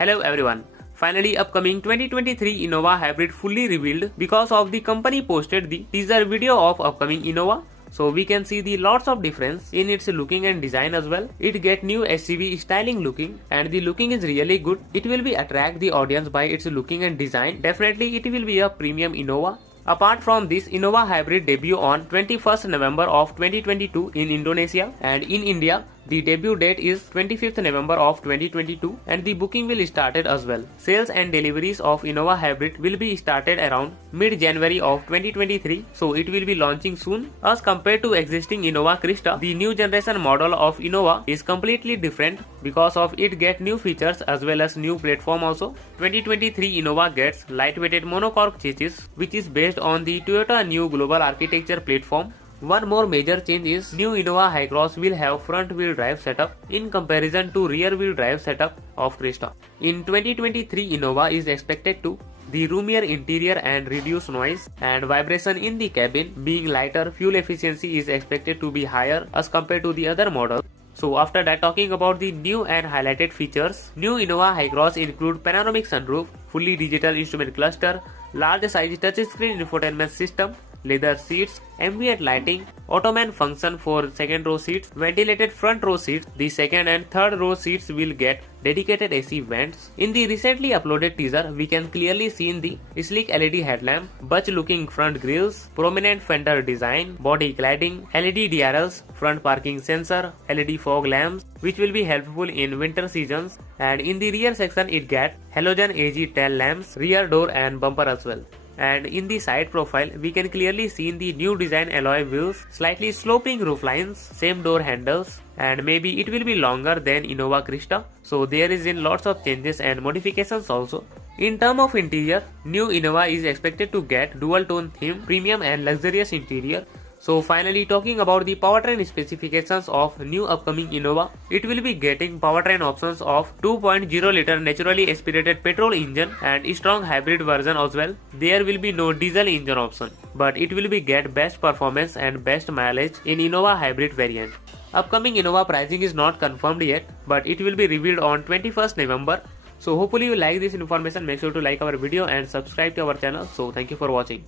Hello everyone. Finally, upcoming 2023 Innova Hybrid fully revealed because of the company posted the teaser video of upcoming Innova. So we can see the lots of difference in its looking and design as well. It get new SUV styling looking and the looking is really good. It will be attract the audience by its looking and design. Definitely it will be a premium Innova. Apart from this, Innova Hybrid debut on 21st November of 2022 in Indonesia, and in India the debut date is 25th November of 2022 and the booking will started as well. Sales and deliveries of Innova Hybrid will be started around mid-January of 2023, so it will be launching soon. As compared to existing Innova Krista, the new generation model of Innova is completely different because of it get new features as well as new platform also. 2023 Innova gets lightweighted monocoque chassis which is based on the Toyota new global architecture platform. One more major change is new Innova Hycross will have front wheel drive setup in comparison to rear wheel drive setup of Krista. In 2023 Innova is expected to the roomier interior and reduce noise and vibration in the cabin. Being lighter, fuel efficiency is expected to be higher as compared to the other models. So after that, talking about the new and highlighted features, new Innova Hycross include panoramic sunroof, fully digital instrument cluster, large size touchscreen infotainment system, leather seats, ambient lighting, ottoman function for second row seats, ventilated front row seats. The second and third row seats will get dedicated AC vents. In the recently uploaded teaser, we can clearly see the sleek LED headlamp, Butch looking front grills, prominent fender design, body cladding, LED DRLs, front parking sensor, LED fog lamps which will be helpful in winter seasons, and in the rear section it get halogen AG tail lamps, rear door and bumper as well. And in the side profile, we can clearly see the new design alloy wheels, slightly sloping roof lines, same door handles, and maybe it will be longer than Innova Krista. So there is in lots of changes and modifications also. In terms of interior, new Innova is expected to get dual tone theme, premium and luxurious interior. So finally, talking about the powertrain specifications of new upcoming Innova, it will be getting powertrain options of 2.0 liter naturally aspirated petrol engine and strong hybrid version as well. There will be no diesel engine option, but it will be get best performance and best mileage in Innova Hybrid variant. Upcoming Innova pricing is not confirmed yet, but it will be revealed on 21st November. So hopefully you like this information. Make sure to like our video and subscribe to our channel. So thank you for watching.